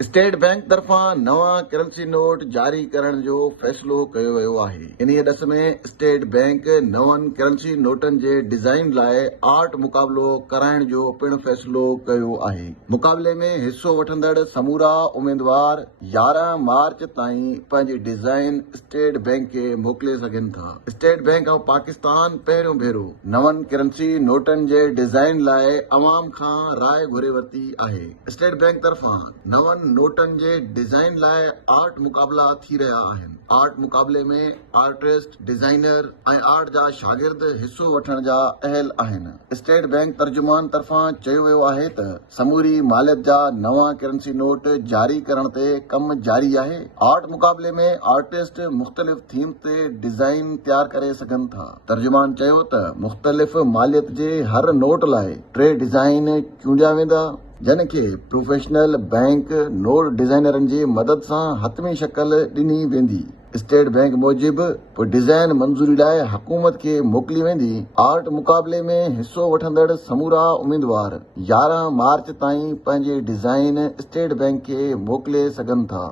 State bank तरफ़ां नवां currency note जारी करण जो फ़ैसिलो कयो वियो आहे। इन्हीअ ॾिस में स्टेट बैंक नवनि करेंसी नोटनि जे डिज़ाइन लाइ आर्ट मुक़ाबिलो कराइण जो पिणु फ़ैसिलो कयो आहे। मुक़ाबले में हिसो वठंदड़ समूरा उम्मीदवार 11 मार्च ताईं पंहिंजी डिज़ाइन स्टेट बैंक खे मोकिले सघनि था। स्टेट बैंक ऑफ पाकिस्तान पहिरियों भेरो नवनि करेंसी नोटनि जे डिज़ाइन लाइ अवाम खां राय घुरे वरिती आहे। स्टेट बैंक तरफ़ां नवनि नोटनि जे डिज़ाइन लाइ आर्ट मुक़ाबला थी रहिया आहिनि। आर्ट मुक़ाबले में आर्टिस्ट, डिज़ाइनर ऐं आर्ट जा शागिर्द हिसो वठण जा अहल आहिनि। स्टेट बैंक तर्जुमान तरफ़ां चयो वियो आहे त समूरी मालियत जा नवां करेंसी नोट जारी करण ते कमु जारी आहे। आर्ट मुक़ाबले में आर्टिस्ट मुख़्तलिफ़ थीम ते डिज़ाइन तयारु करे सघनि था। तर्जुमान चयो त मुख़्तलिफ़ मालियत जे हर नोट लाइ 3 डिज़ाइन चूंडिया वेंदा, जिन खे प्रोफेशनल बैंक नोट डिज़ाइनरनि जी मदद सां हतमी शक्ल ॾिनी वेंदी। स्टेट बैंक मूजिबि डिज़ाइन मंज़ूरी लाइ हुकूमत खे मोकिली वेंदी। आर्ट मुक़ाबले में हिसो वठंदड़ समूरा उम्मीदवार 11 मार्च ताईं पंहिंजे डिज़ाइन स्टेट बैंक खे मोकिले सघनि था।